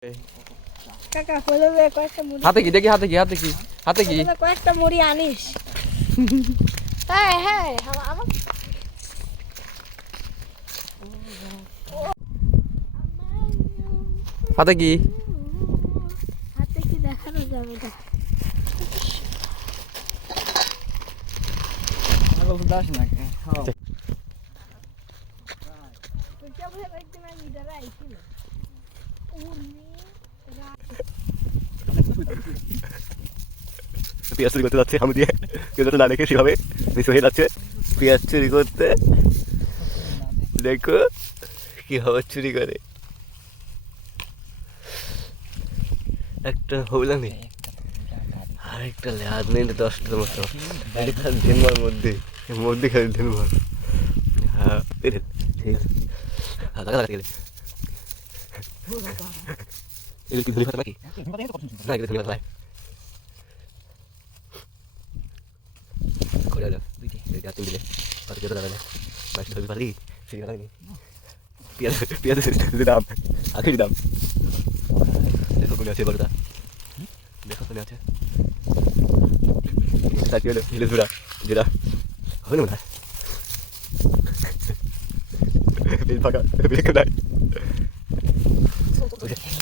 কাকা হলো কয়েকটা মুড়ি হাতে কি দেখি হাতে কি কয়েকটা মুড়ি আনিস হ্যাঁ হ্যাঁ আমার হাতে কি দেখানো যাবে না দাস না পেঁয়াজ চুরি করতে যাচ্ছে আমি দিয়ে কেউ না দেখে সেভাবে নিচে হয়ে যাচ্ছে পেঁয়াজ চুরি করতে দেখো কিভাবে চুরি করে একটা হইল নেই আরেকটা লেয়ার নেই 10টার মতো খালি দিনবার মধ্যে খালি দিনবার হ্যাঁ ঠিক আছে গেলে এগুলো কি ধরে ফেলে নাকি না এগুলো ধরে ফেলায় করে দাও এটা দিলে পাতে যেতে দাঁড়ালে বাইশে ধরবি পারলি সেই কথা পেঁয়াজ দাম আখেরি দাম দেখো কোনে আছে বড়টা দেখো কোনে আছে তাকি হলো হিলে জুড়া জুড়া হবে না বিল ফাঁকা বিল কেনাই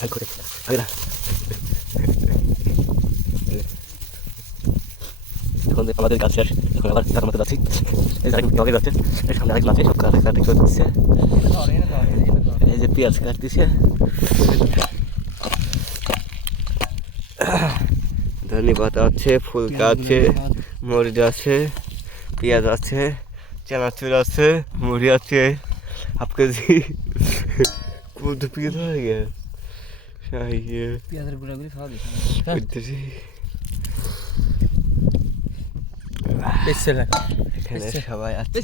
আর করে আগে না এখন আমাদের কাজ শেষ এখন আবার তার মধ্যে যাচ্ছি এই গাড়ি আমাকে যাচ্ছে এই সামনে আরেক লাচে কাটি করতেছে এই যে পেঁয়াজ কাটতেছে ধনে পাতা আছে ফুলকা আছে মরিচ আছে পেঁয়াজ আছে চানাচুর আছে মুড়ি আছে হাফ কেজি কুদ পেঁয়াজ হয়ে গেছে পেঁয়াজের গুঁড়াগুলি খাওয়া করতেছি এখানে সবাই আছে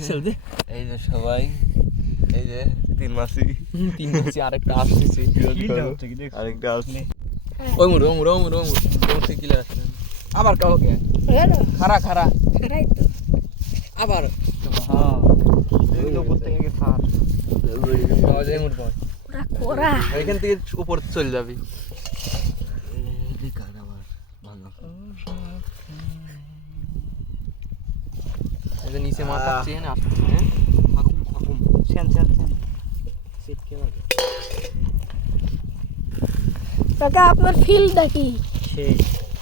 এই যে সবাই এই যে তিন মাসি আরেকটা আসছে আরেকটা আসছে ওই মুড়ো থেকে কিলে রাখছেন আবার কাউকে খারা খারাই তো আবার হ্যাঁ এই উপর থেকে ফার ওরা কোরা এখান থেকে উপর চলে যাবি নিচে মাথা চেয়ে আসতে কাকা আপনার ফিল্ডটা কি সেই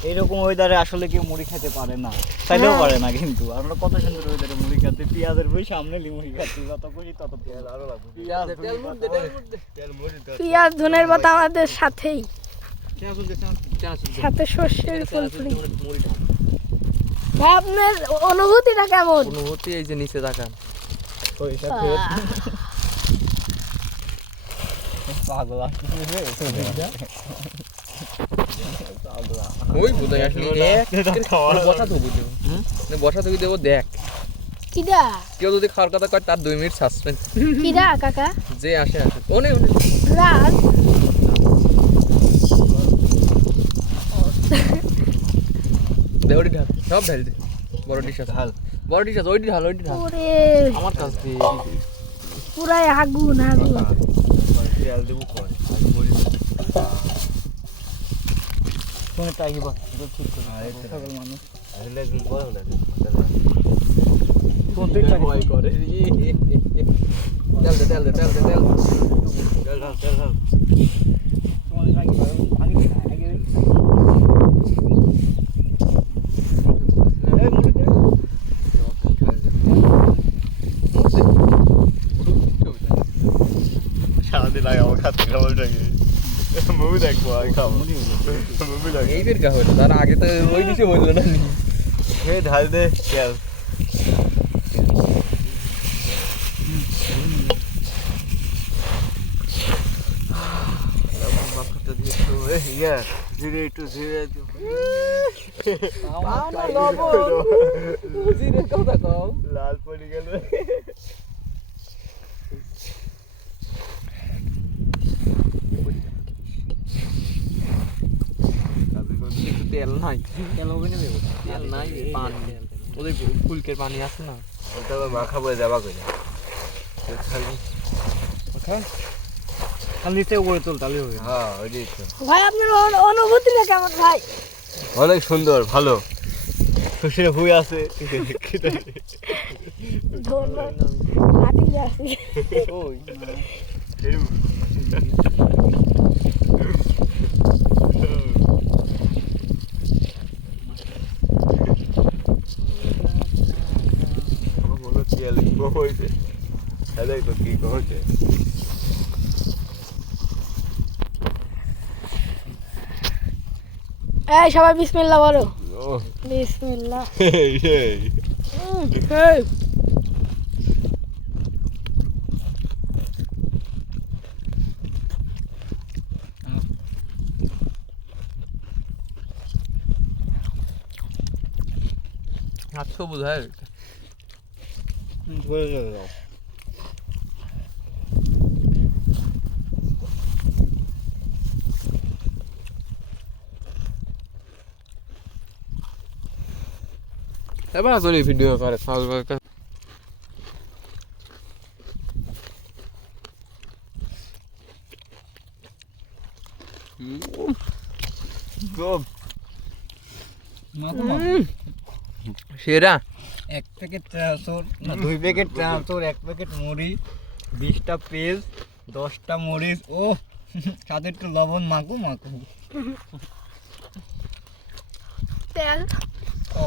এইরকম ওয়েদারে আসলে কেউ মুড়ি খেতে পারে না চাইলেও পারে না কিন্তু আমরা কত সুন্দর ওয়েদারে মুড়ি খাচ্ছি পেঁয়াজের বই সামনে মুড়ি খাচ্ছি যত খুশি তত পেঁয়াজ আরো লাগবে পেঁয়াজ ধনের পাতা আমাদের সাথেই সাথে সর্ষের ফুলফুলি ভাই আপনার অনুভূতিটা কেমন অনুভূতি এই যে নিচে তাকান পাগল ওই বোধহয় আসলে বসা তুমি দেবো দেখ কিডা কেউ যদি খাওয়ার কথা কয় তার 2 মিনিট সাসপেন্স কিডা কাকা যে আসে ওনে রাত দেওড়ি ঢাল সব ঢাল দে বড় ডিশ ঢাল বড় ডিশ ওইটি ঢাল ওরে আমার কাছ দিয়ে পুরাই আগুন তেল দেবো করে তুমি তাই বা ঠিক করে সকল মানুষ আসলে একদিন বড় না কোন দিক থেকে ভয় করে তেল দে তোমাদের আগে আগে এই মুড়িতে সারাদিন আগে আমার খাতে খাবারটাকে মুভি দেখবো আর খাবো মুভি লাগে এই বের কা হলো তার আগে তো ওই নিচে বললো না হে ঢাল দে তেল ধীরে একটু ধীরে লাল পড়ে গেল তেল নাই তেল হবে না তেল নাই পানি ওদের ফুলকের পানি আছে না ওটা মাখাবো যাবা করে খালি ওঠা খালি নিচে উপরে তোল তাহলে হবে। হ্যাঁ ওইটাই তো। ভাই আপনার অনুভূতিটা কেমন ভাই? অনেক সুন্দর ভালো। খুশির ভুই আছে। ধন্যবাদ লাঠি আসি ওই মনে হচ্ছে কম হয়েছে। দেখো কি কমছে। এই সবাই বিসমিল্লাহ বলো। ও বিসমিল্লাহ। এই এই এই হাতশো বোঝায় বলে যাও। এবার আসলে ভিডিও করে ফাউল করে গম সেরা। এক প্যাকেট চানাচুর না 2 প্যাকেট চানাচুর, 1 প্যাকেট মুড়ি, 20টা পেঁয়াজ, 10টা মরিচ, ও সাথে একটু লবণ মাখু মাখু। তেল ও